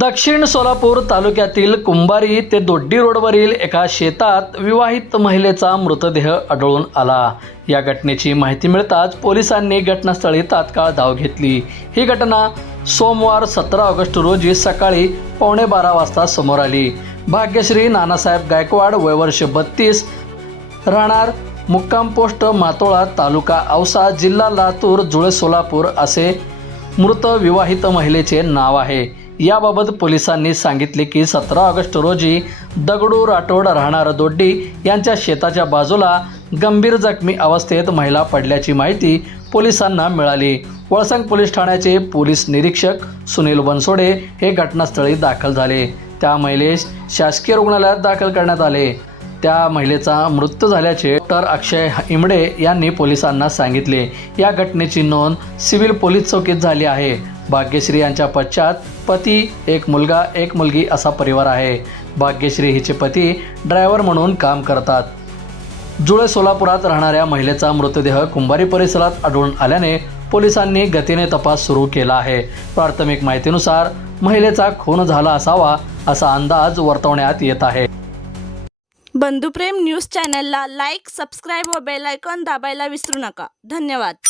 दक्षिण सोलापूर तालुक्यातील कुंभारी ते दोड्डी रोडवरील एका शेतात विवाहित महिलेचा मृतदेह आढळून आला। या घटनेची माहिती मिळताच पोलिसांनी घटनास्थळी तात्काळ धाव घेतली। ही घटना सोमवार 17 ऑगस्ट रोजी सकाळी 11:15 वाजता समोर आली। भाग्यश्री नानासाहेब गायकवाड, वय वर्ष 32, राहणार मुक्काम पोस्ट मातोळा, तालुका औसा, जिल्हा लातूर, जुळे सोलापूर असे मृत विवाहित महिलेचे नाव आहे। याबाबत पोलिसांनी सांगितले की 17 ऑगस्ट रोजी दगडू राठोड, राहणार दोड्डी यांच्या शेताच्या बाजूला गंभीर जखमी अवस्थेत महिला पडल्याची माहिती पोलिसांना मिळाली। वळसंग पोलीस ठाण्याचे पोलीस निरीक्षक सुनील बनसोडे हे घटनास्थळी दाखल झाले। त्या महिलेस शासकीय रुग्णालयात दाखल करण्यात आले। त्या महिलेचा मृत्यू झाल्याचे डॉक्टर अक्षय इमडे यांनी पोलिसांना सांगितले। या घटनेची नोंद सिव्हिल पोलीस चौकीत झाली आहे। भाग्यश्री यांच्या पश्चात पती, एक मुलगा, एक मुलगी असा परिवार आहे। भाग्यश्री हिचे पती ड्रायव्हर म्हणून काम करतात। जुळे सोलापुरात राहणाऱ्या महिलेचा मृतदेह कुंभारी परिसरात आढळून आल्याने पोलिसांनी गतीने तपास सुरू केला आहे। प्राथमिक माहितीनुसार महिलेचा खून झाला असावा असा अंदाज वर्तवण्यात येत आहे। बंधुप्रेम न्यूज चॅनलला लाईक, सबस्क्राईब व बेल आयकॉन दाबायला विसरू नका। धन्यवाद।